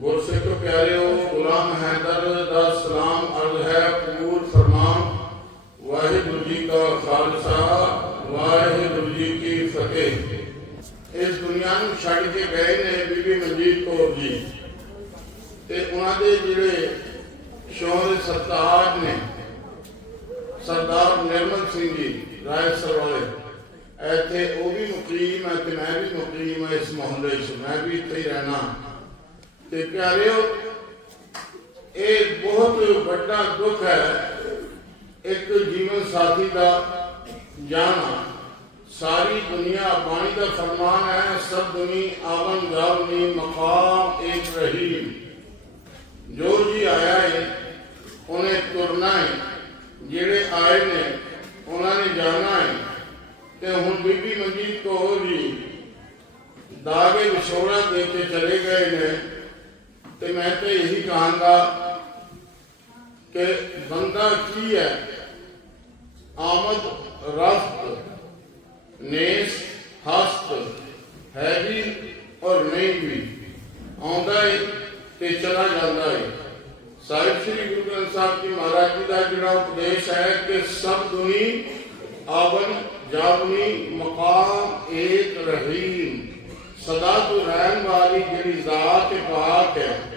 ਗੁਰਸਿੱਖ ਪਿਆਰਿਓ, ਗੁਲਾਮ ਹੈਦਰ ਦਾ ਸਲਾਮ ਅਰਜ਼ ਹੈ, ਪੂਰ ਫਰਮਾਨ। ਵਾਹਿਗੁਰੂ ਜੀ ਕਾ ਖਾਲਸਾ, ਵਾਹਿਗੁਰੂ ਜੀ ਕੀ ਫਤਿਹ। ਇਸ ਦੁਨੀਆ ਨੂੰ ਛੱਡ ਕੇ ਗਏ ਨੇ ਬੀਬੀ ਮਨਜੀਤ ਕੌਰ ਜੀ। ਤੇ ਉਹਨਾਂ ਦੇ ਜਿਹੜੇ ਸ਼ੌਹਰੇ ਸਰਤਾਜ ਨੇ, ਸਰਦਾਰ ਨਿਰਮਲ ਸਿੰਘ ਜੀ, ਰਾਏ ਸਰਵਾਲੇ। ਇੱਥੇ ਉਹ ਵੀ ਮੁਕੀਮ ਹੈ ਤੇ ਮੈਂ ਵੀ ਮੁਕੀਮ ਹਾਂ ਇਸ ਮੁਹੱਲੇ 'ਚ, ਮੈਂ ਵੀ ਇੱਥੇ ਹੀ ਰਹਿਣਾ। ਤੇ ਪਿਆਰਿਓ ਇਹ ਬਹੁਤ ਵੱਡਾ ਦੁੱਖ ਹੈ। ਇੱਕ ਜੀਵਨ ਸਾਥੀ ਦਾ ਜਾਣਾ ਸਾਰੀ ਦੁਨੀਆ ਬਾਣੀ ਦਾ ਫਰਮਾਨ ਹੈ। ਸਭ ਦੁਨੀ ਆਵਨ ਗਾਵਨੀ ਮਕਾਮ ਇੱਕ ਰਹੀਮ। ਜੋ ਜੀ ਆਇਆ ਹੈ ਉਹਨੇ ਤੁਰਨਾ ਹੈ ਜਿਹੜੇ ਆਏ ਨੇ, ਉਹਨਾਂ ਨੇ ਜਾਣਾ ਹੈ ਤੇ ਹੁਣ ਬੀਬੀ ਮਨਜੀਤ ਕੌਰ ਜੀ ਦਾਗੇ ਵਿਛੋੜਾ ਦੇ ਕੇ ਚਲੇ ਗਏ ਨੇ। ਤੇ ਮੈਂ ਤੇ ਇਹੀ ਕਹਾਂਗਾ ਕਿ ਬੰਦਾ ਕੀ ਹੈ? ਆਮਦ ਰਫਤ ਨੇਸ, ਹਸਤ ਹੈ ਵੀ ਔਰ ਨਹੀਂ ਵੀ। ਆਉਂਦਾ ਹੈ ਤੇ ਚਲਾ ਜਾਂਦਾ ਹੈ ਸਾਹਿਬ ਸ੍ਰੀ ਗੁਰੂ ਗ੍ਰੰਥ ਸਾਹਿਬ ਜੀ ਮਹਾਰਾਜ ਜੀ ਦਾ ਜਿਹੜਾ ਉਪਦੇਸ਼ ਹੈ ਕਿ ਸਭ ਦੁਨੀ ਆਵਨ ਜਾਵਨੀ ਮਕਾਮ ਏਕ ਰਹੀਮ। ਸਦਾ ਤੋਂ ਰਹਿਣ ਵਾਲੀ ਜਿਹੜੀ ਜ਼ਾਤ ਪਾਕ ਹੈ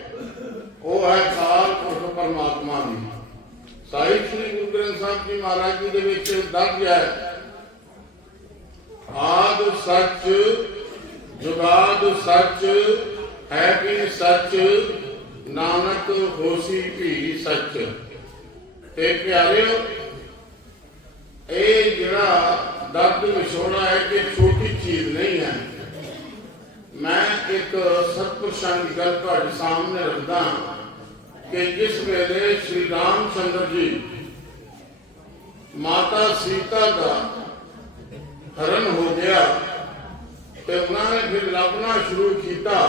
ਉਹ ਹੈ ਕਾਲ ਪੁਰਖ ਪਰਮਾਤਮਾ ਦੀ। ਸਾਹਿਬ ਸ੍ਰੀ ਗੁਰੂ ਗ੍ਰੰਥ ਸਾਹਿਬ ਜੀ ਮਹਾਰਾਜ ਜੀ ਦੇ ਵਿੱਚ ਦਰਜ ਹੈ, ਆਦ ਸੱਚ, ਜੁਗਾਦ ਸੱਚ, ਹੈ ਵੀ ਸੱਚ, ਨਾਨਕ ਹੋਸੀ ਵੀ ਸੱਚ। ਤੇ ਪਿਆਰਿਓ, ਇਹ ਜਿਹੜਾ ਦਰਦ ਵਿਛੋੜਾ ਹੈ ਕਿ ਛੋਟੀ ਚੀਜ਼ ਨਹੀਂ ਹੈ। ਮੈਂ ਇੱਕ ਸਤਪੁਰਸ਼ਾਂ ਗੱਲ ਤੁਹਾਡੇ ਸਾਹਮਣੇ ਰੱਖਦਾ ਕਿ ਜਿਸ ਵੇਲੇ ਸ਼੍ਰੀ ਰਾਮ ਚੰਦਰ ਜੀ ਮਾਤਾ ਸੀਤਾ ਦਾ ਹਰਨ ਹੋ ਗਿਆ ਤੇ ਉਹਨਾਂ ਨੇ ਫਿਰ ਲੱਭਣਾ ਸ਼ੁਰੂ ਕੀਤਾ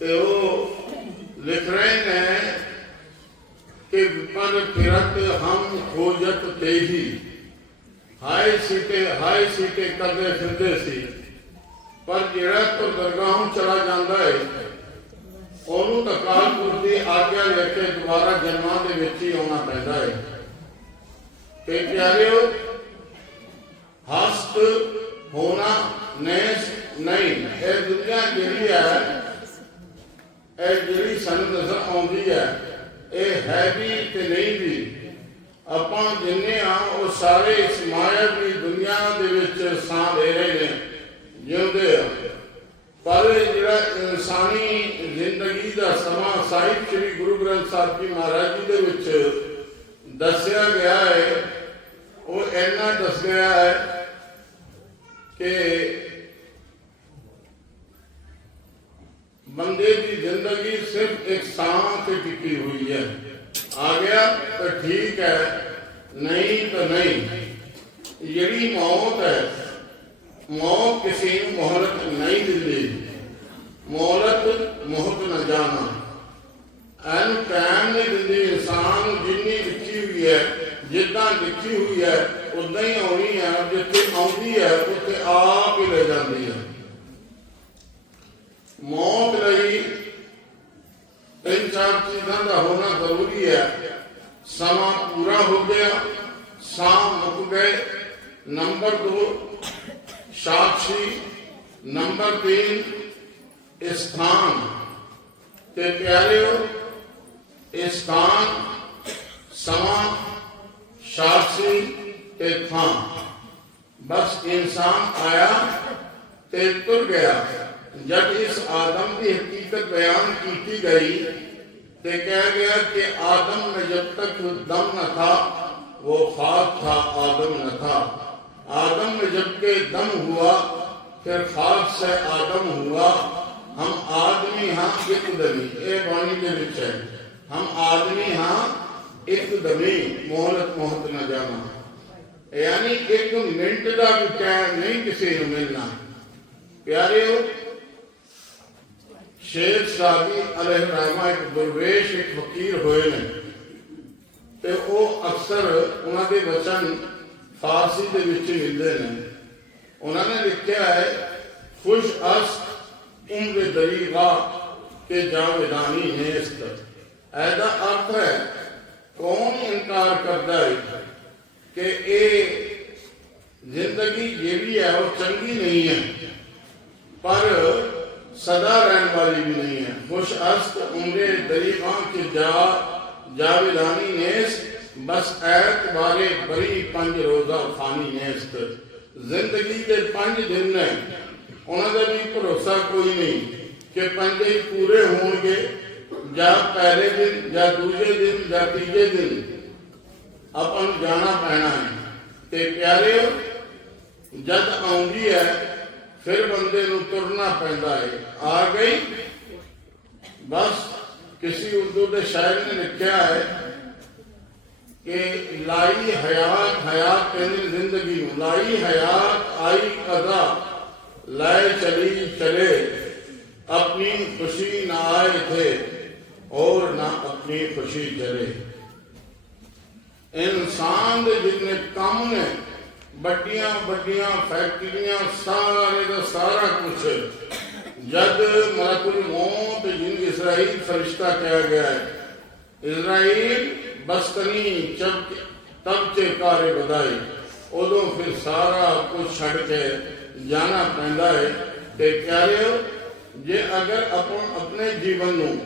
ਤੇ ਉਹ ਲਿਖ ਰਹੇ ਨੇ ਕਿ ਵਿਪਨ ਫਿਰਤ ਹਮ ਖੋਜਤ ਤੇਹੀ। ਹਾਏ ਸੀਤੇ ਹਾਏ ਸੀਤੇ ਕਰਦੇ ਫਿਰਦੇ ਸੀ। ਪਰ ਜਿਹੜਾ ਤੋਂ ਚਲਾ ਜਾਂਦਾ ਹੈ ਉਹਨੂੰ ਤਾਂ ਕਾਲਪੁਰ ਦੀ ਆਗਿਆ ਲੈ ਕੇ ਦੁਬਾਰਾ ਜਨਮਾਂ ਦੇ ਵਿੱਚ ਹੀ ਆਉਣਾ ਪੈਂਦਾ ਹੈ ਤੇ ਪਿਆਰਿਓ, ਹਸਤ ਹੋਣਾ ਨੈਸ ਨਹੀਂ। ਇਹ ਦੁਨੀਆ ਜਿਹੜੀ ਹੈ, ਇਹ ਜਿਹੜੀ ਸਾਨੂੰ ਨਜ਼ਰ ਆਉਂਦੀ ਹੈ, ਇਹ ਹੈ ਵੀ ਤੇ ਨਹੀਂ ਵੀ। ਆਪਾਂ ਜਿੰਨੇ ਆ, ਉਹ ਸਾਰੇ ਇਸ ਮਾਇਆਵੀ ਦੁਨੀਆ ਦੇ ਵਿੱਚ ਸਾਹ ਦੇ ਰਹੇ ਨੇ, ਜਿਉਂਦੇ ਆ। ਪਰ ਇਹ ਜਿਹੜਾ ਇਨਸਾਨੀ ਜ਼ਿੰਦਗੀ ਦਾ ਸਮਾਂ ਸਾਹਿਬ ਸ੍ਰੀ ਗੁਰੂ ਗ੍ਰੰਥ ਸਾਹਿਬ ਜੀ ਮਹਾਰਾਜ ਜੀ ਦੇ ਵਿੱਚ ਦੱਸਿਆ ਗਿਆ ਹੈ, ਉਹ ਇੰਨਾ ਦੱਸਿਆ ਹੈ ਕਿ ਬੰਦੇ ਦੀ ਜ਼ਿੰਦਗੀ ਸਿਰਫ ਇੱਕ ਸਾਹ ਤੇ ਟਿਕੀ ਹੋਈ ਹੈ। ਆ ਗਿਆ, ਤਾਂ ਠੀਕ ਹੈ, ਨਹੀਂ ਤਾਂ ਨਹੀਂ। ਜਿਹੜੀ ਮੌਤ ਹੈ, ਮੌਤ ਕਿਸੇ ਨੂੰ ਮੋਹਲਤ ਨਹੀਂ ਦਿੰਦੀ। ਮੋਹਲਤ ਮੋਹਤ ਨਾ ਜਾਣਾ। ਐਨ ਟਾਈਮ ਨਹੀਂ ਦਿੰਦੀ ਇਨਸਾਨ ਨੂੰ ਜਿੰਨੀ ਲਿਖੀ ਹੋਈ ਹੈ, ਜਿੱਦਾਂ ਲਿਖੀ ਹੋਈ ਹੈ ਉਦਾਂ ਹੀ ਆਉਣੀ ਹੈ, ਜਿੱਥੇ ਆਉਂਦੀ ਹੈ, ਉੱਥੇ ਆਪ ਹੀ ਲੈ ਜਾਂਦੀ ਹੈ। ਮੌਤ ਲਈ ਤਿੰਨ ਚਾਰ ਚੀਜ਼ਾਂ ਦਾ ਹੋਣਾ ਜ਼ਰੂਰੀ ਹੈ। ਸਮਾਂ ਪੂਰਾ ਹੋ ਗਿਆ ਸਾਹ ਮੁੱਕ ਗਏ, ਨੰਬਰ 2 ਸਾਖੀ ਨੰਬਰ 3 ਸਥਾਨ। ਤੇ ਪਿਆਰਿਓ ਸਥਾਨ, ਸਮਾਂ ਸਾਖੀ ਤੇ ਥਾਂ। ਬਸ ਇਨਸਾਨ ਆਇਆ ਤੇ ਤੁਰ ਗਿਆ। ਜਦ ਇਸ ਆਦਮ ਦੀ ਹਕੀਕਤ ਬਿਆਨ ਕੀਤੀ ਗਈ کہ کہہ گیا کہ آدم میں جب تک وہ دم نہ تھا، وہ خاک تھا، آدم نہ تھا۔ آدم میں جبکہ دم ہوا، پھر خاک سے آدم ہوا۔ ہم آدمی ہاں ایک دمی، اے بانی کے بچ ہے۔ ہم آدمی ہاں ایک دمی محلت محت نہ جانا۔ یعنی ایک منٹ دا بھی ٹائم نہیں کسی نے ملنا۔ پیارے ہو ਸ਼ੇਖ ਸਾਦੀ ਅਲੈਹ ਰਹਿਮਾ ਇੱਕ ਦਰਵੇਸ਼ ਇੱਕ ਫਕੀਰ ਹੋਏ ਨੇ। ਤੇ ਉਹ ਅਕਸਰ ਉਹਨਾਂ ਦੇ ਵਚਨ ਫਾਰਸੀ ਦੇ ਵਿੱਚ ਮਿਲਦੇ ਨੇ। ਉਹਨਾਂ ਨੇ ਲਿਖਿਆ ਹੈ, ਖੁਸ਼ ਅਸ ਉਮਰੇ ਦਰੀਗਾ ਕੇ ਜਾਵੇਦਾਨੀ ਨੇਸਤ। ਇਹਦਾ ਅਰਥ ਹੈ, ਕੌਣ ਇਨਕਾਰ ਕਰਦਾ ਹੈ ਕਿ ਇਹ ਜ਼ਿੰਦਗੀ ਜਿਹੜੀ ਹੈ ਉਹ ਚੰਗੀ ਨਹੀਂ ਹੈ, ਪਰ ਸਦਾ ਰਹਿਣ ਵਾਲੀ ਵੀ ਨਹੀਂ ਹੈ ਖੁਸ਼ ਅਸਤ ਉਮਰੇ ਦਰੀਗਾ ਕੇ ਜਾ ਜਾਵੇਦਾਨੀ ਨੇਸ ਬਸ ਐਤ ਬਾਰੇ ਬਰੀ ਪੰਜ ਰੋਜ਼ਾ ਖਾਨੀ ਨੇਸਤ ਜ਼ਿੰਦਗੀ ਦੇ ਪੰਜ ਦਿਨ ਨੇ ਉਹਨਾਂ ਦਾ ਵੀ ਭਰੋਸਾ ਕੋਈ ਨਹੀਂ ਕਿ ਪੰਜ ਹੀ ਪੂਰੇ ਹੋਣਗੇ ਜਾਂ ਪਹਿਲੇ ਦਿਨ ਜਾਂ ਦੂਜੇ ਦਿਨ ਜਾਂ ਤੀਜੇ ਦਿਨ ਆਪਾਂ ਨੂੰ ਜਾਣਾ ਪੈਣਾ ਹੈ ਤੇ ਪਿਆਰਿਓ ਜਦ ਆਉਂਦੀ ਹੈ ਫਿਰ ਬੰਦੇ ਨੂੰ ਤੁਰਨਾ ਪੈਂਦਾ ਹੈ ਆ ਗਈ। ਬਸ ਕਿਸੇ ਉਰਦੂ ਦੇ ਸ਼ਾਇਰ ਨੇ ਲਿਖਿਆ ਹੈ ਕਿ ਲਾਈ ਹਯਾਤ ਹਯਾਤ ਕਹਿੰਦੇ ਨੇ ਜ਼ਿੰਦਗੀ ਨੂੰ। ਲਾਈ ਹਯਾਤ ਆਈ ਕਜ਼ਾ, ਲੈ ਚਲੀ ਚਲੇ, ਆਪਣੀ ਖੁਸ਼ੀ ਨਾ ਆਏ ਥੇ ਔਰ ਨਾ ਆਪਣੀ ਖੁਸ਼ੀ ਚਲੇ ਇਨਸਾਨ ਦੇ ਜਿੰਨੇ ਕੰਮ ਨੇ ਵੱਡੀਆਂ ਵੱਡੀਆਂ ਫੈਕਟਰੀਆਂ, ਸਾਰੇ ਦਾ ਸਾਰਾ ਕੁਝ ਜਦ ਮਲਕੁਲ ਮੌਤ ਜਿਨ ਇਸਰਾਈਲ ਫਰਿਸ਼ਤਾ ਕਿਹਾ ਗਿਆ ਹੈ, ਇਸਰਾਈਲ ਬਸਤਨੀ ਚਬ ਤਬ ਕਾਰੇ ਵਧਾਈ ਉਦੋਂ ਫਿਰ ਸਾਰਾ ਕੁਝ ਛੱਡ ਕੇ ਜਾਣਾ ਪੈਂਦਾ ਹੈ ਤੇ ਪਿਆਰਿਓ ਜੇ ਅਗਰ ਆਪਾਂ ਆਪਣੇ ਜੀਵਨ ਨੂੰ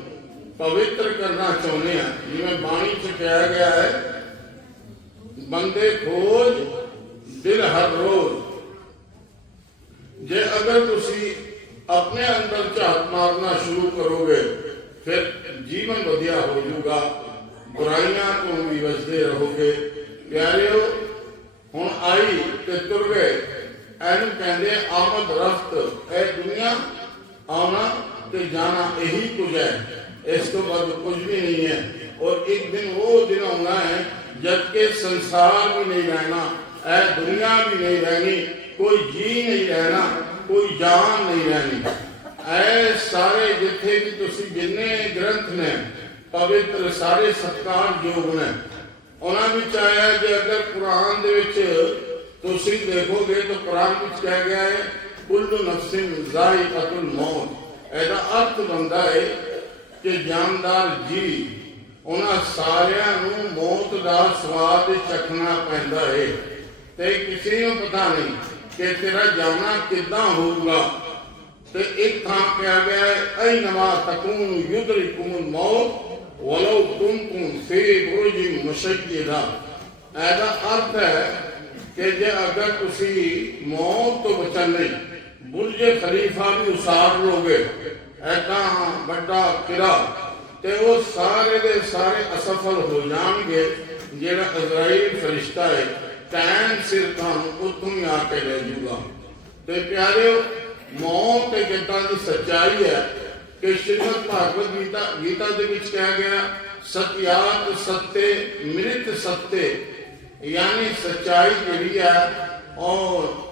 ਪਵਿੱਤਰ ਕਰਨਾ ਚਾਹੁੰਦੇ ਆ ਜਿਵੇਂ ਬਾਣੀ ਚ ਕਿਹਾ ਗਿਆ ਹੈ, ਬੰਦੇ ਖੋਜ ਦਿਲ ਹਰ ਰੋਜ਼। ਜੇ ਅਗਰ ਤੁਸੀਂ ਆਪਣੇ ਅੰਦਰ ਝਾਤ ਮਾਰਨਾ ਸ਼ੁਰੂ ਕਰੋਗੇ, ਫਿਰ ਜੀਵਨ ਵਧੀਆ ਹੋ ਜਾਊਗਾ। ਬੁਰਾਈਆਂ ਤੋਂ ਵੀ ਬਚਦੇ ਰਹੋਗੇ। ਪਿਆਰਿਓ ਹੁਣ ਆਈ ਤੇ ਤੁਰ ਗਏ। ਇਹਨੂੰ ਕਹਿੰਦੇ ਆਮਦ ਰਫਤ। ਇਹ ਦੁਨੀਆ ਆਉਣਾ ਤੇ ਜਾਣਾ ਇਹੀ ਕੁਝ ਹੈ। ਇਸ ਤੋਂ ਬਾਅਦ ਕੁਝ ਵੀ ਨਹੀਂ ਹੈ। ਔਰ ਇੱਕ ਦਿਨ ਉਹ ਦਿਨ ਆਉਣਾ ਹੈ ਜਦ ਕਿ ਸੰਸਾਰ ਵੀ ਨਹੀਂ ਰਹਿਣਾ। ਇਹ ਦੁਨੀਆ ਵੀ ਨਹੀਂ ਰਹਿਣੀ, ਕੋਈ ਜੀ ਨਹੀਂ ਰਹਿਣਾ, ਕੋਈ ਜਾਨ ਨਹੀਂ ਰਹਿਣੀ। ਐ ਸਾਰੇ ਜਿੱਥੇ ਵੀ ਤੁਸੀਂ ਜਿੰਨੇ ਗ੍ਰੰਥ ਨੇ, ਪਵਿੱਤਰ ਸਾਰੇ ਸਤਕਾਰਯੋਗ ਨੇ। ਉਹਨਾਂ ਵਿੱਚ ਆਇਆ ਜੇ ਅਗਰ ਕੁਰਾਨ ਦੇ ਵਿੱਚ ਤੁਸੀਂ ਦੇਖੋਗੇ ਤਾਂ ਕੁਰਾਨ ਵਿੱਚ ਕਿਹਾ ਗਿਆ ਹੈ, ਕੁੱਲੂ ਨਫਸਿਨ ਜ਼ਾਇਕਤੁਲ ਮੌਤ। ਇਹਦਾ ਅਰਥ ਬਣਦਾ ਹੈ ਕਿ ਜਾਨਦਾਰ ਜੀ, ਉਹਨਾਂ ਸਾਰਿਆਂ ਨੂੰ ਮੌਤ ਦਾ ਸਵਾਦ ਚੱਖਣਾ ਪੈਂਦਾ ਹੈ। ਤੇ ਕਿਸੇ ਨੂੰ ਪਤਾ ਨਹੀਂ ਕਿ ਤੇਰਾ ਜਾਣਾ ਕਿੱਦਾਂ ਹੋਊਗਾ ਤੇ ਇੱਕ ਥਾਂ ਕਿਹਾ ਗਿਆ ਹੈ ਐ ਨਮਾ ਤਕੂਨ ਯੁਦਰਿਕੁਮ ਮੌਤ ਵਲੋ ਕੁੰਤੁਮ ਫੀ ਬੁਰਜ ਮੁਸ਼ੱਯਦਾ ਇਹਦਾ ਅਰਥ ਹੈ ਕਿ ਜੇ ਅਗਰ ਤੁਸੀਂ ਮੌਤ ਤੋਂ ਬਚਣ ਲਈ ਬੁਰਜ ਖਲੀਫਾ ਵੀ ਉਸਾਰ ਲੋਗੇ ਐਦਾਂ ਵੱਡਾ ਕਿਲਾ ਤੇ ਉਹ ਸਾਰੇ ਦੇ ਸਾਰੇ ਅਸਫਲ ਹੋ ਜਾਣਗੇ ਜਿਹੜਾ ਇਜ਼ਰਾਈਲ ਫਰਿਸ਼ਤਾ ਹੈ ਟੈਨ ਸਿਰ ਤੁਹਾਨੂੰ ਉੱਥੋਂ ਹੀ ਆ ਕੇ ਲੈ ਜਾਊਗਾ। ਤੇ ਪਿਆਰਿਓ, ਮੌਤ ਤੇ ਜਿੱਦਾਂ ਦੀ ਸੱਚਾਈ ਹੈ ਕਿ ਸ਼੍ਰੀਮਦ ਭਾਗਵਤ ਗੀਤਾ ਗੀਤਾ ਦੇ ਵਿੱਚ ਕਿਹਾ ਗਿਆ, ਸਤਿਆਤ ਸੱਤੇ ਮਿਰਿਤ ਸੱਤੇ, ਯਾਨੀ ਸੱਚਾਈ ਜਿਹੜੀ ਹੈ ਉਹ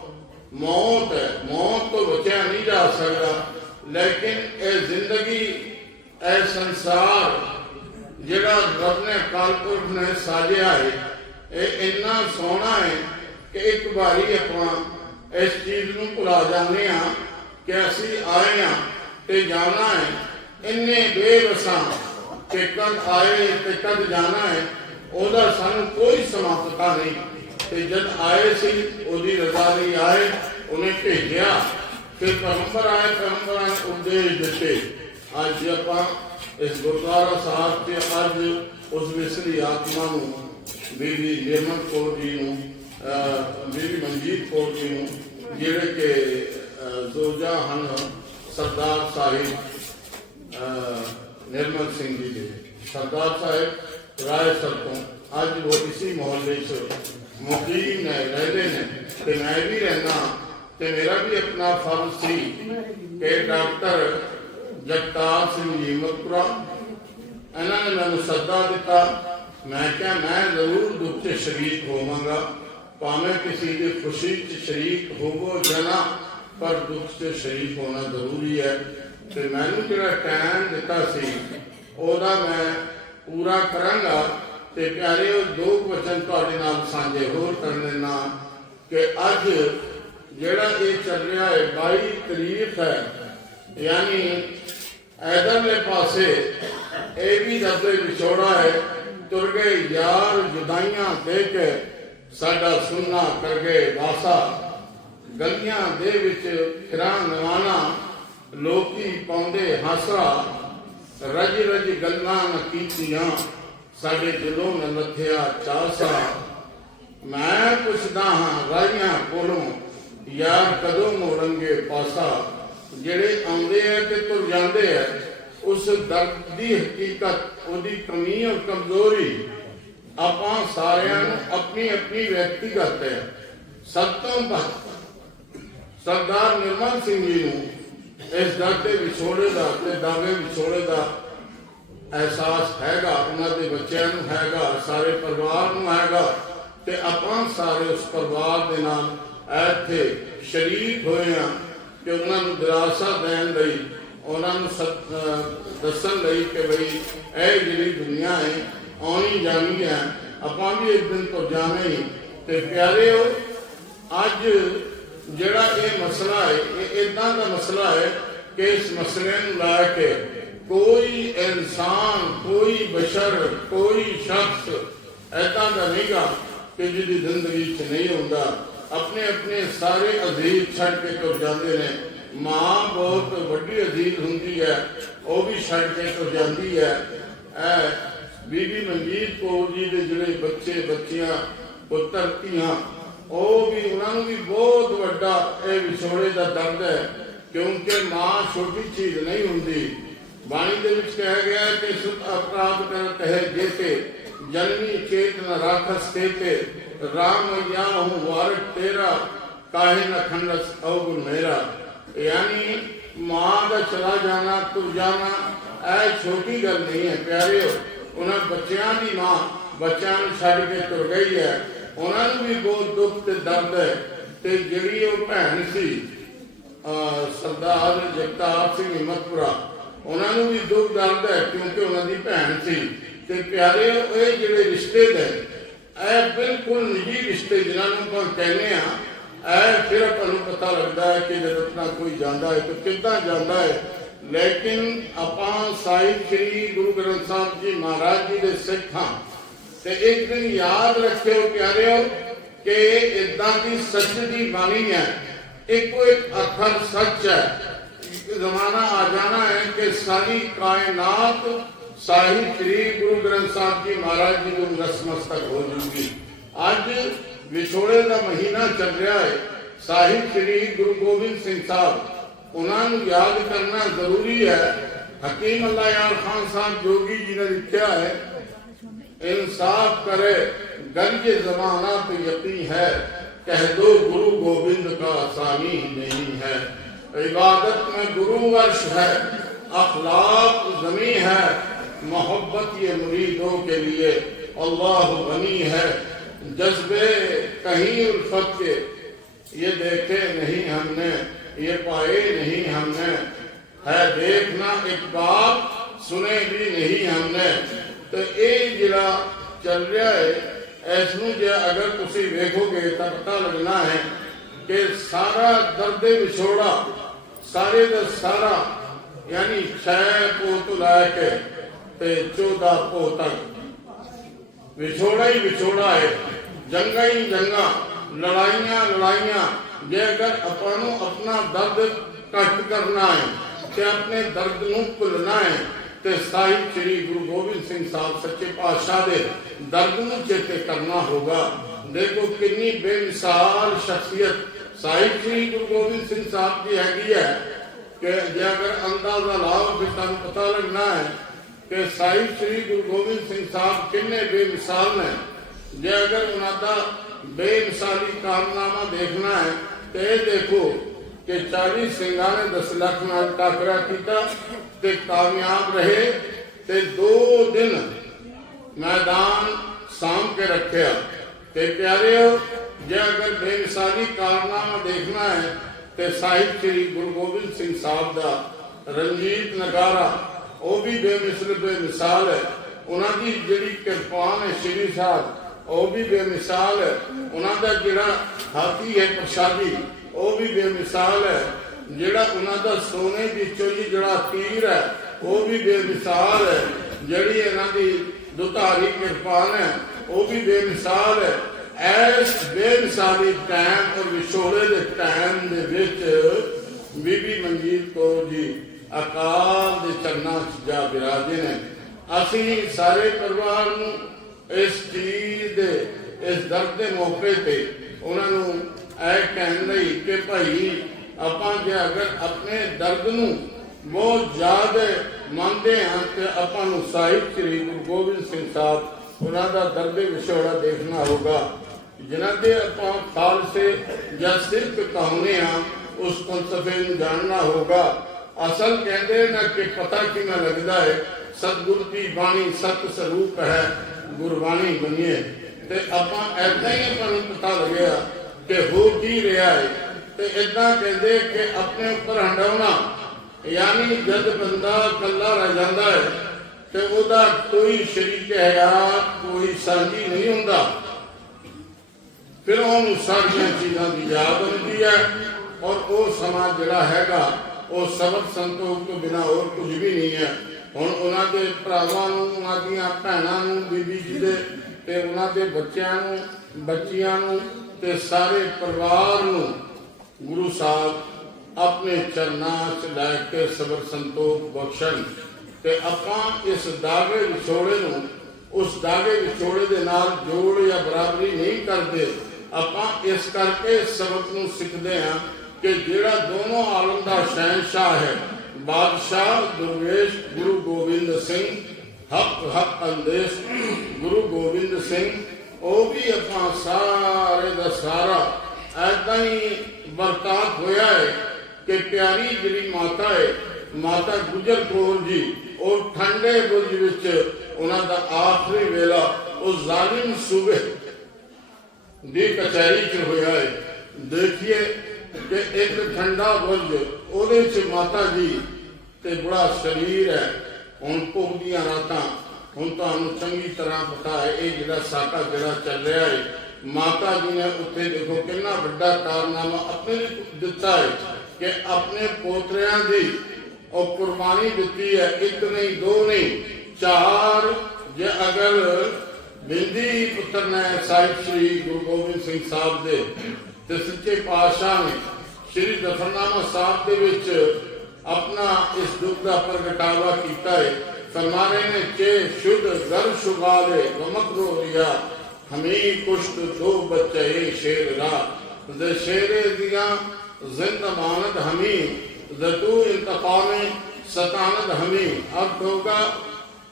ਮੌਤ ਹੈ। ਮੌਤ ਤੋਂ ਬਚਿਆ ਨਹੀਂ ਜਾ ਸਕਦਾ, ਲੇਕਿਨ ਇਹ ਜ਼ਿੰਦਗੀ, ਇਹ ਸੰਸਾਰ ਜਿਹੜਾ ਰੱਬ ਨੇ ਕਾਲਪੁਰਖ ਨੇ ਸਾਜਿਆ ਹੈ ਇਹ ਇੰਨਾ ਸੋਹਣਾ ਹੈ ਕਿ ਇੱਕ ਵਾਰੀ ਆਪਾਂ ਇਸ ਚੀਜ਼ ਨੂੰ ਭੁਲਾ ਜਾਂਦੇ ਆ ਕਿ ਅਸੀਂ ਆਏ ਆ ਤੇ ਜਾਣਾ ਹੈ। ਇੰਨੇ ਬੇਵਸਾਂ ਕਿ ਕਦ ਆਏ ਤੇ ਕਦ ਜਾਣਾ ਹੈ, ਉਹਦਾ ਸਾਨੂੰ ਕੋਈ ਸਮਾਂ ਪਤਾ ਨਹੀਂ। ਤੇ ਜਦ ਆਏ ਸੀ, ਉਹਦੀ ਰਜ਼ਾ ਲਈ ਆਏ, ਉਹਨੇ ਭੇਜਿਆ। ਫਿਰ ਪੈਗੰਬਰ ਆਏ ਪੈਗੰਬਰਾਂ ਨੇ ਉਪਦੇਸ਼ ਦਿੱਤੇ। ਅੱਜ ਆਪਾਂ ਇਸ ਗੁਰਦੁਆਰਾ ਸਾਹਿਬ ਤੇ ਅੱਜ ਉਸ ਵਿਸਰੀ ਆਤਮਾ ਨੂੰ ਬੀਬੀ ਨਿਰਮਲ ਕੌਰ ਜੀ ਨੂੰ ਬੀਬੀ ਮਨਜੀਤ ਕੌਰ ਜੀ ਨੂੰ, ਜਿਹੜੇ ਕਿ, ਅਹ ਜ਼ੋਜਾ ਹਨ, ਸਰਦਾਰ ਸਾਹਿਬ ਨਿਰਮਲ ਸਿੰਘ ਜੀ ਦੇ। ਸਰਦਾਰ ਸਾਹਿਬ, ਰਾਏ ਸਰ ਤੋਂ, ਅੱਜ ਉਹ ਇਸੀ ਮੁਹੱਲੇ 'ਚ ਮੁਕੀਮ ਨੇ, ਰਹਿੰਦੇ ਨੇ, ਤੇ ਮੈਂ ਵੀ ਰਹਿਣਾ ਤੇ ਮੇਰਾ ਵੀ ਆਪਣਾ ਫਰਜ਼ ਸੀ ਕਿ ਡਾਕਟਰ ਜਗਤਾਰ ਸਿੰਘ ਜੀ ਮਕਰਾ ਇਹਨਾਂ ਨੇ ਮੈਨੂੰ ਸੱਦਾ ਦਿੱਤਾ ਮੈਂ ਕਿਹਾ, ਮੈਂ ਜ਼ਰੂਰ ਦੁੱਖ 'ਚ ਸ਼ਰੀਕ ਹੋਵਾਂਗਾ। ਭਾਵੇਂ ਕਿਸੇ ਦੀ ਖੁਸ਼ੀ 'ਚ ਸ਼ਰੀਕ ਹੋਵੋ ਜਨਾ ਪਰ ਦੁੱਖ 'ਚ ਸ਼ਰੀਕ ਹੋਣਾ ਜ਼ਰੂਰੀ ਹੈ। ਤੇ ਮੈਨੂੰ ਜਿਹੜਾ ਟਾਈਮ ਦਿੱਤਾ ਸੀ, ਉਹਦਾ ਮੈਂ ਪੂਰਾ ਕਰਾਂਗਾ। ਤੇ ਉਹ ਦੋ ਕੁ ਵਚਨ ਤੁਹਾਡੇ ਨਾਲ ਸਾਂਝੇ ਹੋਰ ਕਰਨ ਦੇਣਾ ਕਿ ਅੱਜ ਜਿਹੜਾ ਇਹ ਚੱਲ ਰਿਹਾ ਹੈ 22 ਤਰੀਕ ਹੈ। ਯਾਨੀ ਇਧਰਲੇ ਪਾਸੇ ਇਹ ਵੀ ਦਰਦੇ ਵਿਛੋੜਾ ਹੈ ਤੁਰ ਗਏ ਯਾਰ ਜੁਦਾਈਆਂ ਦੇ ਕੇ ਸਾਡਾ ਸੁਨਣਾ ਕਰ ਗਏ ਵਾਸਾ। ਗਲੀਆਂ ਦੇ ਵਿੱਚ ਫਿਰਾਂ ਨਵਾਣਾ, ਲੋਕੀ ਪਾਉਂਦੇ ਹਾਸਾ ਰਜ ਰਜ ਗੱਲਾਂ ਨ ਕੀਤੀਆਂ, ਸਾਡੇ ਦਿਲੋਂ ਨ ਲੱਥਿਆ ਚਾਸਾ। ਮੈਂ ਪੁੱਛਦਾ ਹਾਂ ਰਾਈਆਂ ਕੋਲੋਂ, ਯਾਰ ਕਦੋਂ ਮੋੜਨਗੇ ਪਾਸਾ? ਜਿਹੜੇ ਆਉਂਦੇ ਆ ਤੇ ਤੁਰ ਜਾਂਦੇ ਆ, ਉਸ ਦਰਦ ਦੀ ਹਕੀਕਤ ਉਹਦੀ ਕਮੀ ਔਰ ਕਮਜ਼ੋਰੀ ਆਪਾਂ ਸਾਰਿਆਂ ਨੂੰ ਆਪਣੀ ਆਪਣੀ ਵਿਅਕਤੀਗਤ ਹੈ। ਸਭ ਤੋਂ ਵੱਧ ਸਰਦਾਰ ਨਿਰਮਲ ਸਿੰਘ ਜੀ ਨੂੰ ਇਸ ਦਰ ਵਿਛੋੜੇ ਦਾ ਤੇ ਦਾਵੇ ਵਿਛੋੜੇ ਦਾ ਅਹਿਸਾਸ ਹੈਗਾ, ਉਹਨਾਂ ਦੇ ਬੱਚਿਆਂ ਨੂੰ ਹੈਗਾ, ਸਾਰੇ ਪਰਿਵਾਰ ਨੂੰ ਹੈਗਾ ਤੇ ਆਪਾਂ ਸਾਰੇ ਉਸ ਪਰਿਵਾਰ ਦੇ ਨਾਲ ਇੱਥੇ ਸ਼ਰੀਕ ਹੋਏ ਆ ਕਿ ਉਹਨਾਂ ਨੂੰ ਦਿਲਾਸਾ ਦੇਣ ਲਈ ਉਹਨਾਂ ਨੂੰ ਦੱਸਣ ਲਈ ਕਿ ਬਈ ਇਹ ਜਿਹੜੀ ਦੁਨੀਆ ਹੈ, ਆਉਣੀ ਜਾਣੀ ਹੈ, ਆਪਾਂ ਵੀ ਇੱਕ ਦਿਨ ਤੋਂ ਜਾਣਾ ਤੇ ਪਿਆਰਿਓ, ਅੱਜ ਜਿਹੜਾ ਇਹ ਮਸਲਾ ਹੈ, ਇਹ ਇਦਾਂ ਦਾ ਮਸਲਾ ਹੈ ਕਿ ਇਸ ਮਸਲੇ ਨੂੰ ਲੈ ਕੇ ਕੋਈ ਇਨਸਾਨ, ਕੋਈ ਬਸ਼ਰ, ਕੋਈ ਸ਼ਖਸ ਐਦਾਂ ਦਾ ਨਹੀਂਗਾ ਕਿ ਜਿਹਦੀ ਜ਼ਿੰਦਗੀ 'ਚ ਨਹੀਂ ਹੁੰਦਾ ਆਪਣੇ ਆਪਣੇ ਸਾਰੇ ਅਜ਼ੀਜ਼ ਛੱਡ ਕੇ ਤੁਰ ਜਾਂਦੇ ਨੇ। ਮਾਂ ਬਹੁਤ ਵੱਡੀ ਅਜ਼ੀਜ਼ ਹੁੰਦੀ ਹੈ। ਉਹ ਵੀ ਛੱਡ ਕੇ ਤੁਰ ਜਾਂਦੀ ਹੈ। ਇਹ ਬੀਬੀ ਮਨਜੀਤ ਕੌਰ ਜੀ ਦੇ ਜਿਹੜੇ ਬੱਚੇ, ਬੱਚੀਆਂ, ਪੁੱਤਰ, ਧੀਆਂ, ਉਹ ਵੀ ਉਹਨਾਂ ਨੂੰ ਵੀ ਬਹੁਤ ਵੱਡਾ ਇਹ ਵਿਛੋੜੇ ਦਾ ਦਰਦ ਹੈ, ਕਿਉਂਕਿ ਮਾਂ ਛੋਟੀ ਚੀਜ਼ ਨਹੀਂ ਹੁੰਦੀ। ਬਾਣੀ ਦੇ ਵਿੱਚ ਕਿਹਾ ਗਿਆ ਹੈ ਕਿ ਸੁਤ ਅਪਰਾਧ ਕਰਤ ਹੈ ਜੇਤੇ, ਜਨਨੀ ਚੇਤਨ ਰਾਖਸ ਤੇਤੇ ਰਾਮ ਯਾ ਹੂੰ ਵਾਰਕ ਤੇਰਾ, ਕਾਹੇ ਨ ਖੰਡਸ ਅਵਗੁਣ ਮੇਰਾ। ਯਾਨੀ ਮਾਂ ਦਾ ਚਲਾ ਜਾਣਾ, ਤੁਰ ਜਾਣਾ, ਇਹ ਛੋਟੀ ਗੱਲ ਨਹੀਂ ਹੈ, ਪਿਆਰਿਓ। ਉਹਨਾਂ ਬੱਚਿਆਂ ਦੀ ਮਾਂ, ਬੱਚਿਆਂ ਨੂੰ ਛੱਡ ਕੇ ਤੁਰ ਗਈ ਹੈ। ਉਹਨਾਂ ਨੂੰ ਵੀ ਬਹੁਤ ਦੁੱਖ ਤੇ ਦਰਦ ਹੈ। ਤੇ ਜਿਹੜੀ ਉਹ ਭੈਣ ਸੀ ਸਰਦਾਰ ਜਗਤਾਰ ਸਿੰਘ ਹਿੰਮਤਪੁਰਾ, ਉਹਨਾਂ ਨੂੰ ਵੀ ਦੁੱਖ ਦਰਦ ਹੈ ਕਿਉਂਕਿ ਉਹਨਾਂ ਦੀ ਭੈਣ ਸੀ। ਤੇ ਪਿਆਰੇ ਇਹ ਜਿਹੜੇ ਰਿਸ਼ਤੇ ਨੇ, ਇਹ ਬਿਲਕੁਲ ਨਿੱਜੀ ਰਿਸ਼ਤੇ ਜਿਨ੍ਹਾਂ ਨੂੰ ਆਪਾਂ ਕਹਿੰਦੇ ਆ ਇਹ ਫਿਰ ਪਤਾ ਲੱਗਦਾ ਹੈ ਕਿ ਜਦੋਂ ਆਪਣਾ ਕੋਈ ਜਾਂਦਾ ਹੈ ਤਾਂ ਕਿੱਦਾਂ ਜਾਂਦਾ ਹੈ। ਲੇਕਿਨ ਆਪਾਂ ਸਾਹਿਬ ਸ੍ਰੀ ਗੁਰੂ ਗ੍ਰੰਥ ਸਾਹਿਬ ਜੀ ਮਹਾਰਾਜ ਜੀ ਦੇ ਸਿੱਖ ਤੇ ਇੱਕ ਦਿਨ ਯਾਦ ਰੱਖਿਓ ਪਿਆਰਿਓ ਕਿ ਇਦਾਂ ਦੀ ਸੱਚ ਦੀ ਬਾਣੀ ਹੈ। ਇੱਕੋ ਇੱਕ ਅੱਖਰ ਸੱਚ ਹੈ। ਜ਼ਮਾਨਾ ਆ ਜਾਣਾ ਹੈ ਕਿ ਸਾਰੀ ਕਾਇਨਾਤ ਸਾਹਿਬ ਸ੍ਰੀ ਗੁਰੂ ਗ੍ਰੰਥ ਸਾਹਿਬ ਜੀ ਮਹਾਰਾਜ ਜੀ ਨੂੰ ਨਸਮਸਤਕ ਹੋ ਜੂਗੀ ਅੱਜ ਵਿਛੋੜੇ ਦਾ ਮਹੀਨਾ ਚੱਲ ਰਿਹਾ ਹੈ। ਸਾਹਿਬ شریف ਗੁਰੂ ਗੋਬਿੰਦ سنگھ صاحب انہوں نے یاد کرنا ضروری ہے۔ حکیم اللہ یار خان صاحب جوگی جی نے لکھیا ہے، انصاف کرے، گنج زمانہ پہ یقین ہے، کہہ دو گرو گوبند کا آسانی نہیں ہے۔ عبادت میں گرو ورش ہے، اخلاق زمین ہے، محبت یہ مریدوں کے لیے اللہ غنی ہے۔ جذبے کہیں الفت کے یہ دیکھتے نہیں ہم نے، یہ پائے نہیں ہم نے۔ ہے دیکھنا ایک بات، سنے بھی نہیں ہم نے۔ تو ایک جڑا چل رہا ہے ایسوں جا اگر تسی دیکھو گے تو پتہ لگنا ہے کہ سارا درد بچھوڑا، سارے در سارا یعنی شہ کو تو لائے کے تے چودہ کو تک بچھوڑا ہی بچھوڑا ہے، جنگا ہی جنگا۔ ਲੜਾਈਆਂ ਲੜਾਈਆਂ। ਜੇ ਅਗਰ ਆਪਾਂ ਨੂੰ ਆਪਣਾ ਦਰਦ ਘੱਟ ਕਰਨਾ ਹੈ, ਤੇ ਆਪਣੇ ਦਰਦ ਨੂੰ ਭੁੱਲਣਾ ਹੈ, ਤੇ ਸਾਹਿਬ ਸ੍ਰੀ ਗੁਰੂ ਗੋਬਿੰਦ ਸਿੰਘ ਸਾਹਿਬ ਸੱਚੇ ਪਾਤਸ਼ਾਹ ਦੇ ਦਰਦ ਨੂੰ ਚੇਤੇ ਕਰਨਾ ਹੋਗਾ ਦੇਖੋ ਕਿੰਨੀ ਬੇਮਿਸਾਲ ਸ਼ਖਸੀਅਤ ਸਾਹਿਬ ਸ੍ਰੀ ਗੁਰੂ ਗੋਬਿੰਦ ਸਿੰਘ ਸਾਹਿਬ ਦੀ ਹੈਗੀ ਹੈ ਕਿ ਜੇ ਅਗਰ ਅੰਦਾਜ਼ਾ ਲਾਓ ਫਿਰ ਤੁਹਾਨੂੰ ਪਤਾ ਲੱਗਣਾ ਹੈ ਕਿ ਸਾਹਿਬ ਸ੍ਰੀ ਗੁਰੂ ਗੋਬਿੰਦ ਸਿੰਘ ਸਾਹਿਬ ਕਿੰਨੇ ਬੇਮਿਸਾਲ ਨੇ। ਜੇ ਅਗਰ ਉਹਨਾਂ ਦਾ ਬੇਮਿਸਾਲੀ ਕਾਰਨਾਮਾ ਦੇਖਣਾ ਹੈ ਤੇ ਇਹ ਦੇਖੋ ਕਿ 40 ਸਿੰਘਾਂ ਨੇ 10 ਲੱਖ ਨਾਲ ਟਾਕਰਾ ਕੀਤਾ ਤੇ ਕਾਮਯਾਬ ਰਹੇ ਤੇ 2 ਦਿਨ ਮੈਦਾਨ ਸਾਂਭ ਕੇ ਰੱਖਿਆ। ਤੇ ਪਿਆਰਿਓ, ਜੇ ਅਗਰ ਬੇਮਿਸਾਲੀ ਕਾਰਨਾਮਾ ਦੇਖਣਾ ਹੈ, ਤੇ ਸਾਹਿਬ ਸ੍ਰੀ ਗੁਰੂ ਗੋਬਿੰਦ ਸਿੰਘ ਸਾਹਿਬ ਦਾ ਰਣਜੀਤ ਨਗਾਰਾ, ਉਹ ਵੀ ਬੇਮਿਸਲ ਬੇਮਿਸਾਲ ਹੈ। ਉਹਨਾਂ ਦੀ ਜਿਹੜੀ ਕਿਰਪਾਨ ਹੈ ਸ੍ਰੀ ਸਾਹਿਬ ਉਹ ਵੀ ਬੇਮਿਸਾਲ ਹੈ। ਉਹਨਾਂ ਦਾ ਜਿਹੜਾ ਹਾਥੀ ਹੈ ਪ੍ਰਸ਼ਾਦੀ, ਉਹ ਵੀ ਬੇਮਿਸਾਲ ਹੈ। ਜਿਹੜਾ ਉਹਨਾਂ ਦਾ ਸੋਨੇ ਵਿੱਚੋਂ ਹੀ ਜਿਹੜਾ ਤੀਰ ਹੈ, ਉਹ ਵੀ ਬੇਮਿਸਾਲ ਹੈ। ਜਿਹੜੀ ਇਹਨਾਂ ਦੀ ਦੁਧਾਰੀ ਕਿਰਪਾਨ ਹੈ, ਉਹ ਵੀ ਬੇਮਿਸਾਲ ਹੈ। ਐਸ ਬੇਮਿਸਾਲੀ ਟਾਈਮ ਔਰ ਵਿਛੋੜੇ ਦੇ ਟਾਈਮ ਦੇ ਵਿੱਚ ਬੀਬੀ ਮਨਜੀਤ ਕੌਰ ਜੀ ਅਕਾਲ ਦੇ ਚਰਨਾਂ 'ਚ ਜਾ ਬਿਰਾਜੇ ਨੇ। ਅਸੀਂ ਸਾਰੇ ਪਰਿਵਾਰ ਨੂੰ ਇਸ ਚੀਜ਼ ਦੇ, ਇਸ ਦਰਦ ਦੇ ਮੌਕੇ ਤੇ ਉਹਨਾਂ ਨੂੰ ਇਹ ਕਹਿਣ ਲਈ ਕਿ ਭਾਈ, ਆਪਾਂ ਜੇ ਅਗਰ ਆਪਣੇ ਦਰਦ ਨੂੰ ਬਹੁਤ ਜ਼ਿਆਦਾ ਮੰਨਦੇ ਹਾਂ ਤੇ ਆਪਾਂ ਨੂੰ ਸਾਹਿਬ ਸ੍ਰੀ ਗੁਰੂ ਗੋਬਿੰਦ ਸਿੰਘ ਸਾਹਿਬ, ਉਹਨਾਂ ਦਾ ਦਰਦ ਵਿਛੋੜਾ ਦੇਖਣਾ ਹੋਗਾ ਜਿਨ੍ਹਾਂ ਦੇ ਆਪਾਂ ਖਾਲਸੇ ਜਾਂ ਸਿਰਫ ਕਹਾਉਨੇ ਆ, ਉਸ ਫਲਸਫੇ ਨੂੰ ਜਾਣਨਾ ਹੋਗਾ ਅਸਲ ਕਹਿੰਦੇ ਨਾ ਕਿ ਪਤਾ ਕਿਵੇਂ ਲੱਗਦਾ ਹੈ? ਸਤਿਗੁਰ ਦੀ ਬਾਣੀ ਸਤ ਸਰੂਪ ਹੈ। ਗੁਰਬਾਣੀ ਬਣੀਏ ਤੇ ਆਪਾਂ ਐਦਾਂ ਹੀ ਆਪਾਂ ਨੂੰ ਪਤਾ ਲੱਗਿਆ ਕਿ ਹੋ ਕੀ ਰਿਹਾ ਹੈ। ਤੇ ਇਦਾਂ ਕਹਿੰਦੇ ਕਿ ਆਪਣੇ ਉੱਪਰ ਹੰਡਾਉਣਾ ਯਾਨੀ ਜਦ ਬੰਦਾ ਇਕੱਲਾ ਰਹਿ ਜਾਂਦਾ ਹੈ, ਤੇ ਉਹਦਾ ਕੋਈ ਸ਼ਰੀਕ ਹਯਾਤ ਕੋਈ ਸਾਂਝੀ ਨਹੀਂ ਹੁੰਦਾ। ਫਿਰ ਉਹਨੂੰ ਸਾਰੀਆਂ ਚੀਜ਼ਾਂ ਦੀ ਯਾਦ ਹੁੰਦੀ ਹੈ ਔਰ ਉਹ ਸਮਾਂ ਜਿਹੜਾ ਹੈਗਾ, ਉਹ ਸਬਕ ਸੰਤੋਖ ਤੋਂ ਬਿਨਾ ਹੋਰ ਕੁਝ ਵੀ ਨਹੀਂ ਹੈ। ਹੁਣ ਉਹਨਾਂ ਦੇ ਭਰਾਵਾਂ ਨੂੰ, ਉਹਨਾਂ ਦੀਆਂ ਭੈਣਾਂ ਨੂੰ, ਬੀਬੀ ਜੀ ਦੇ ਤੇ ਉਹਨਾਂ ਦੇ ਬੱਚਿਆਂ ਨੂੰ, ਬੱਚੀਆਂ ਨੂੰ ਤੇ ਸਾਰੇ ਪਰਿਵਾਰ ਨੂੰ ਗੁਰੂ ਸਾਹਿਬ ਆਪਣੇ ਚਰਨਾਂ 'ਚ ਲੈ ਕੇ ਸਬਰ ਸੰਤੋਖ ਬਖਸ਼ਣ ਤੇ ਆਪਾਂ ਇਸ ਦਾਗੇ ਵਿਛੋੜੇ ਨੂੰ, ਉਸ ਦਾਗੇ ਵਿਛੋੜੇ ਦੇ ਨਾਲ ਜੋੜ ਜਾਂ ਬਰਾਬਰੀ ਨਹੀਂ ਕਰਦੇ। ਆਪਾਂ ਇਸ ਕਰਕੇ ਸਬਕ ਨੂੰ ਸਿੱਖਦੇ ਹਾਂ ਕਿ ਜਿਹੜਾ ਦੋਨੋਂ ਆਲਮ ਦਾ ਸ਼ਹਿਨशाह ਹੈ ਬਾਦਸ਼ਾਹ ਦੁਰਵੇਸ਼ ਗੁਰੂ ਗੋਬਿੰਦ ਸਿੰਘ, ਹੱਕ ਹੱਕ ਅੰਦੇਸ਼ ਗੁਰੂ ਗੋਬਿੰਦ ਸਿੰਘ, ਉਹ ਵੀ ਆਪਾਂ ਸਾਰੇ ਦਾ ਸਾਰਾ ਐਦਾਂ ਹੀ ਵਰਤਾਤ ਹੋਇਆ ਹੈ ਕਿ ਪਿਆਰੀ ਜਿਹੜੀ ਮਾਤਾ ਹੈ, ਮਾਤਾ ਗੁਜਰ ਕੌਰ ਜੀ, ਉਹ ਠੰਡੇ ਬੁਰਜ ਵਿੱਚ ਉਹਨਾਂ ਦਾ ਆਖਰੀ ਵੇਲਾ, ਉਹ ਜ਼ਾਲਿਮ ਸੂਬੇ ਦੀ ਕਚਹਿਰੀ 'ਚ ਹੋਇਆ ਹੈ। ਦੇਖੀਏ ਕਿ ਇੱਕ ਠੰਡਾ ਬੁਰਜ ਉਹਦੇ 'ਚ ਮਾਤਾ ਜੀ ਤੇ ਬੜਾ ਸਰੀਰ ਹੈ। ਹੁਣ ਭੋਗ ਰਾਤਾਂ, ਹੁਣ ਤੁਹਾਨੂੰ ਚੰਗੀ ਤਰ੍ਹਾਂ ਪਤਾ ਹੈ, ਇਹ ਜਿਹੜਾ ਸਾਕਾ ਜਿਹੜਾ ਚੱਲ ਰਿਹਾ ਹੈ, ਮਾਤਾ ਜੀ ਨੇ ਉੱਥੇ ਦੇਖੋ ਕਿੰਨਾ ਵੱਡਾ ਕਾਰਨਾਮਾ ਆਪਣੇ ਦਿੱਤਾ ਹੈ ਕਿ ਆਪਣੇ ਪੋਤਰਿਆਂ ਦੀ ਉਹ ਕੁਰਬਾਨੀ ਦਿੱਤੀ ਹੈ, ਇੱਕ ਨਹੀਂ, ਦੋ ਨਹੀਂ, ਚਾਰ, ਜੇ ਅਗਰ ਬਿੰਦੀ ਪੁੱਤਰ ਨੇ ਸਾਹਿਬ ਸ੍ਰੀ ਗੁਰੂ ਗੋਬਿੰਦ ਸਿੰਘ ਸਾਹਿਬ ਦੇ, ਤੇ ਸੱਚੇ ਪਾਤਸ਼ਾਹ ਨੇ ਸ੍ਰੀ ਦਫਰਨਾਮਾ ਸਾਹਿਬ ਦੇ ਵਿੱਚ ਆਪਣਾ ਇਸ ਦੁੱਖ ਦਾ ਪ੍ਰਗਟਾਵਾ ਕੀਤਾ ਹੈ ਫਰਮਾਨੇ ਨੇ ਕਿ ਸ਼ੁੱਧ ਗਰ ਸ਼ੁਗਾਲੇ ਗਮਕ ਰਿਆ ਹਮੀ ਕੁਸ਼ਤ ਦੋ ਬੱਚੇ ਸ਼ੇਰ ਰਾ ਦੇ ਸ਼ੇਰੇ ਦੀਆਂ ਜ਼ਿੰਦ ਮਾਨਤ ਹਮੀ ਜ਼ਤੂ ਇੰਤਕਾਮੇ ਸਤਾਨਤ ਹਮੀ। ਅਬ ਹੋਗਾ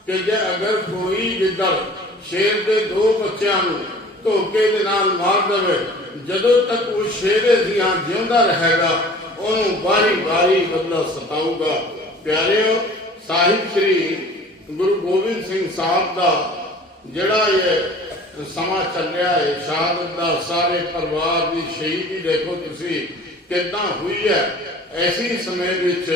ਕਿ ਜੇ ਅਗਰ ਕੋਈ ਜਿੱਦਰ ਸ਼ੇਰ ਦੇ ਦੋ ਬੱਚਿਆਂ ਨੂੰ ਧੋਕੇ ਦੇ ਨਾਲ ਮਾਰ ਦੇਵੇ, ਜਦੋਂ ਤੱਕ ਉਹ ਸ਼ੇਰੇ ਦੀਆਂ ਜਿਉਂਦਾ ਰਹੇਗਾ ਉਹਨੂੰ ਬਾਰੀ ਬਾਰੀ ਬਦਲਾ ਸਤਾਊਗਾ। ਪਿਆਰਿਓ, ਸਾਹਿਬ ਸ੍ਰੀ ਗੁਰੂ ਗੋਬਿੰਦ ਸਿੰਘ ਸਾਹਿਬ ਦਾ ਜਿਹੜਾ ਇਹ ਸਮਾਂ ਚੱਲਿਆ ਹੈ, ਸ਼ਹਾਦਤ ਦਾ, ਸਾਰੇ ਪਰਿਵਾਰ ਦੀ ਸ਼ਹੀਦੀ ਦੇਖੋ ਤੁਸੀਂ ਕਿੱਦਾਂ ਹੋਈ ਹੈ। ਐਸੀ ਸਮੇਂ ਵਿੱਚ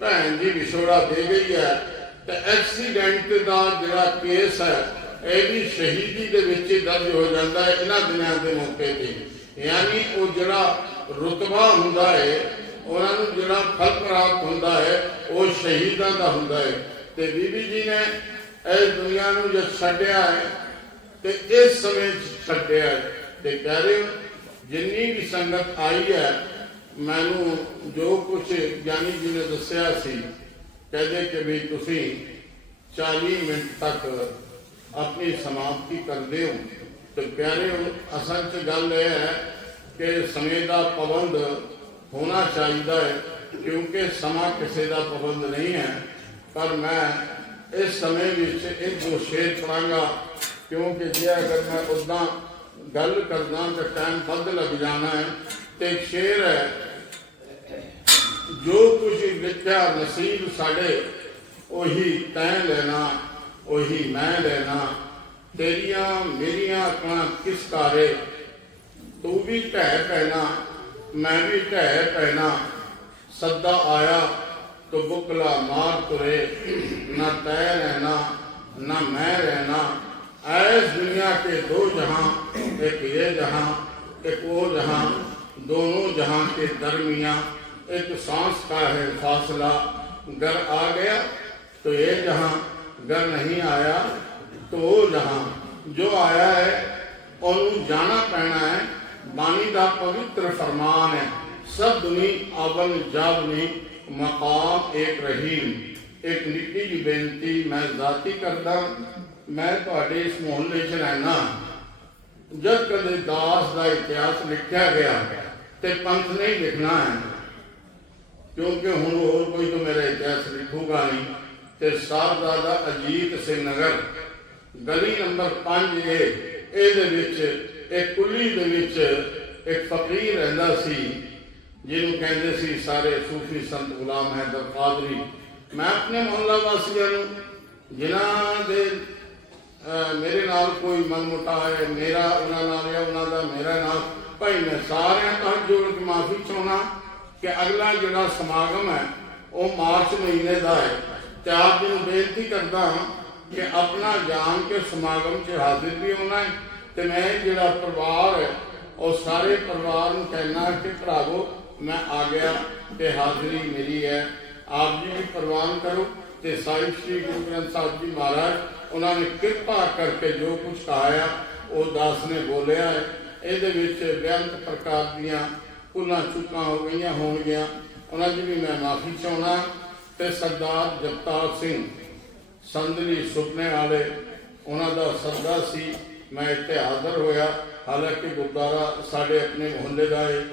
ਭੈਣ ਜੀ ਵਿਛੋੜਾ ਦੇ ਗਈ ਹੈ। ਤੇ ਐਕਸੀਡੈਂਟ ਦਾ ਜਿਹੜਾ ਕੇਸ ਹੈ ਇਹ ਵੀ ਸ਼ਹੀਦੀ ਦੇ ਵਿੱਚ ਦਰਜ ਹੋ ਜਾਂਦਾ ਹੈ, ਇਹਨਾਂ ਦਿਨਾਂ ਦੇ ਮੌਕੇ ਤੇ। ਯਾਨੀ ਉਹ ਜਿਹੜਾ ਰੁਤਬਾ ਹੁੰਦਾ ਹੈ ਉਹਨਾਂ ਨੂੰ ਜਿਹੜਾ ਫਲ ਪ੍ਰਾਪਤ ਹੁੰਦਾ ਹੈ ਉਹ ਸ਼ਹੀਦਾਂ ਦਾ ਹੁੰਦਾ ਹੈ ਤੇ ਬੀਬੀ ਜੀ ਨੇ ਇਸ ਦੁਨੀਆ ਨੂੰ ਜਦ ਛੱਡਿਆ ਹੈ ਤੇ ਇਸ ਸਮੇਂ ਛੱਡਿਆ ਹੈ ਤੇ ਕਹਿ ਰਹੇ ਹੋ, ਜਿੰਨੀ ਵੀ ਸੰਗਤ ਆਈ ਹੈ ਮੈਨੂੰ ਜੋ ਕੁਝ ਗਿਆਨੀ ਜੀ ਨੇ ਦੱਸਿਆ ਸੀ ਕਹਿੰਦੇ ਕਿ ਵੀ ਤੁਸੀਂ 40 ਮਿੰਟ ਤੱਕ ਆਪਣੀ ਸਮਾਪਤੀ ਕਰਦੇ ਹੋ। ਤੇ ਪਿਆਰੇ ਅਸਲ 'ਚ ਗੱਲ ਇਹ ਹੈ ਕਿ ਸਮੇਂ ਦਾ ਪਾਬੰਦ ਹੋਣਾ ਚਾਹੀਦਾ ਹੈ, ਕਿਉਂਕਿ ਸਮਾਂ ਕਿਸੇ ਦਾ ਪਾਬੰਦ ਨਹੀਂ ਹੈ। ਪਰ ਮੈਂ ਇਸ ਸਮੇਂ ਵਿੱਚ ਇੱਕ ਦੋ ਸ਼ੇਰ ਪੜਾਂਗਾ ਕਿਉਂਕਿ ਜੇ ਅਗਰ ਮੈਂ ਉਦਾਂ ਗੱਲ ਕਰਦਾ ਤਾਂ ਟਾਈਮ ਵੱਧ ਲੱਗ ਜਾਣਾ ਹੈ। ਤੇ ਸ਼ੇਰ ਹੈ, ਜੋ ਕੁਝ ਲਿਖਿਆ ਨਸੀਬ ਸਾਡੇ, ਉਹੀ ਤੈਂ ਲੈਣਾ, ਉਹੀ ਮੈਂ ਲੈਣਾ, ਤੇਰੀਆਂ ਮੇਰੀਆਂ ਆਪਣਾ ਕਿਸ ਕਾਰੇ ਤੂੰ ਵੀ ਢਹਿ ਪੈਣਾ ਮੈਂ ਵੀ ਢਹਿ ਪੈਣਾ ਸੱਦਾ ਆਇਆ ਤੋ ਬੁਕਲਾ ਮਾਰ ਤੁਰੇ ਨਾ ਤੈ ਰਹਿਣਾ ਨਾ ਮੈਂ ਰਹਿਣਾ ऐस दुनिया के दो जहां एक ये जहां एक वो जहां दोनों जहां के दरमिया एक सांस का है फासला घर आ गया तो ये जहां घर नहीं आया तो वो जहां जो आया है ਉਹਨੂੰ ਜਾਣਾ ਪੈਣਾ ਹੈ ਬਾਣੀ ਦਾ ਪਵਿੱਤਰ ਫਰਮਾਨ ਹੈ, ਸਭ ਅਵਲ ਜਬ ਮਕਾਮ ਏਕ ਰਹੀਮ। ਇੱਕ ਨਿੱਕੀ ਜਿਹੀ ਬੇਨਤੀ ਮੈਂ ਜ਼ਾਤੀ ਕਰਦਾ, ਮੈਂ ਤੁਹਾਡੇ ਇਸ ਮੁਹੱਲੇ 'ਚ ਰਹਿਣਾ ਜਦ ਕਦੇ ਦਾਸ ਦਾ ਇਤਿਹਾਸ ਲਿਖਿਆ ਗਿਆ ਤੇ ਪੰਥ ਨਹੀਂ ਲਿਖਣਾ ਹੈ, ਕਿਉਂਕਿ ਹੁਣ ਹੋਰ ਕੋਈ ਤਾਂ ਮੇਰਾ ਇਤਿਹਾਸ ਲਿਖੂਗਾ ਨਹੀਂ। ਤੇ ਸਾਹਿਬਜ਼ਾਦਾ ਅਜੀਤ ਸਿੰਘ ਨਗਰ, ਗਲੀ ਨੰਬਰ 5 ਇਹ ਇਹਦੇ ਵਿੱਚ ਇੱਕ ਕੁੱਲੀ ਦੇ ਵਿੱਚ ਇੱਕ ਫਕੀਰ ਰਹਿੰਦਾ ਸੀ, ਜਿਹਨੂੰ ਕਹਿੰਦੇ ਸੀ ਸਾਰੇ ਸੂਫੀ ਸੰਤ ਗੁਲਾਮ ਹੈਦਰ ਕਾਦਰੀ। ਮੈਂ ਆਪਣੇ ਮੁਹੱਲਾ ਵਾਸੀਆਂ ਨੂੰ, ਜਿਨ੍ਹਾਂ ਦੇ ਮੇਰੇ ਨਾਲ ਕੋਈ ਮਨਮੁਟਾ ਹੈ, ਮੇਰਾ ਉਹਨਾਂ ਨਾਲ ਜਾਂ ਉਹਨਾਂ ਦਾ ਮੇਰਾ ਨਾਲ ਭਾਈ ਮੈਂ ਸਾਰਿਆਂ ਤੋਂ ਜੋੜ ਕੇ ਮਾਫੀ ਚਾਹੁੰਦਾ ਕਿ ਅਗਲਾ ਜਿਹੜਾ ਸਮਾਗਮ ਹੈ, ਉਹ ਮਾਰਚ ਮਹੀਨੇ ਦਾ ਹੈ। ਤੇ ਆਪ ਜੀ ਨੂੰ ਬੇਨਤੀ ਕਰਦਾ ਹਾਂ ਕਿ ਆਪਣਾ ਜਾਣ ਕੇ ਸਮਾਗਮ 'ਚ ਹਾਜ਼ਰ ਵੀ ਹੋਣਾ ਹੈ ਤੇ ਮੈਂ ਜਿਹੜਾ ਪਰਿਵਾਰ ਹੈ, ਉਹ ਸਾਰੇ ਪਰਿਵਾਰ ਨੂੰ ਕਹਿਣਾ ਕਿ ਭਰਾਵੋ, ਮੈਂ ਆ ਗਿਆ ਤੇ ਹਾਜ਼ਰੀ ਮੇਰੀ ਹੈ। ਆਪ ਜੀ ਵੀ ਪ੍ਰਵਾਨ ਕਰੋ ਤੇ ਸਾਹਿਬ ਸ੍ਰੀ ਗੁਰੂ ਗ੍ਰੰਥ ਸਾਹਿਬ ਜੀ ਮਹਾਰਾਜ, ਉਹਨਾਂ ਨੇ ਕਿਰਪਾ ਕਰਕੇ ਜੋ ਕੁਝ ਕਹਾਇਆ ਉਹ ਦਾਸ ਨੇ ਬੋਲਿਆ ਹੈ। ਇਹਦੇ ਵਿੱਚ ਬੇਅੰਤ ਪ੍ਰਕਾਰ ਦੀਆਂ ਭੁੱਲਾਂ ਚੁੱਕਾਂ ਹੋ ਗਈਆਂ ਹੋਣਗੀਆਂ। ਉਹਨਾਂ ਦੀ ਵੀ ਮੈਂ ਮਾਫੀ ਚਾਹੁੰਦਾ ਤੇ ਸਰਦਾਰ ਜਗਤਾਰ ਸਿੰਘ ਸੰਦਲੀ ਸੁਪਨੇ ਵਾਲੇ, ਉਹਨਾਂ ਦਾ ਸੱਦਾ ਸੀ ਮੈਂ ਇੱਥੇ ਹਾਜ਼ਰ ਹੋਇਆ। ਹਾਲਾਂਕਿ ਗੁਰਦੁਆਰਾ ਸਾਡੇ ਆਪਣੇ ਮੁਹੱਲੇ ਦਾ ਹੈ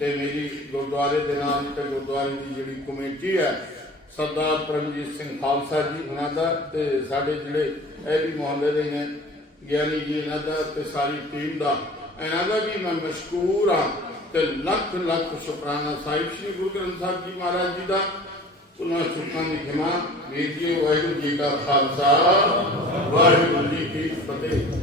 ਤੇ ਮੇਰੀ ਗੁਰਦੁਆਰੇ ਦੇ ਨਾਮ ਤੇ ਗੁਰਦੁਆਰੇ ਦੀ ਜਿਹੜੀ ਕਮੇਟੀ ਹੈ, ਸਰਦਾਰ ਪਰਮਜੀਤ ਸਿੰਘ ਖਾਲਸਾ ਜੀ ਉਹਨਾਂ ਦਾ ਤੇ ਸਾਡੇ ਜਿਹੜੇ ਇਹ ਵੀ ਮੁਹੱਲੇ ਦੇ ਨੇ ਗਿਆਨੀ ਜੀ ਇਹਨਾਂ ਦਾ ਤੇ ਸਾਰੀ ਟੀਮ ਦਾ। ਇਹਨਾਂ ਦਾ ਵੀ ਮੈਂ ਮਸ਼ਕੂਰ ਹਾਂ ਤੇ ਲੱਖ ਲੱਖ ਸ਼ੁਕਰਾਨਾ ਸਾਹਿਬ ਸ੍ਰੀ ਗੁਰੂ ਗ੍ਰੰਥ ਸਾਹਿਬ ਜੀ ਮਹਾਰਾਜ ਜੀ ਦਾ। ਉਹਨਾਂ ਚੁੱਕਾਂ ਦੀ ਖਿਮਾ। ਵੀਰ ਜੀ, ਵਾਹਿਗੁਰੂ ਜੀ ਕਾ ਖਾਲਸਾ। ਵਾਹਿਗੁਰੂ ਜੀ ਕੀ ਫਤਿਹ।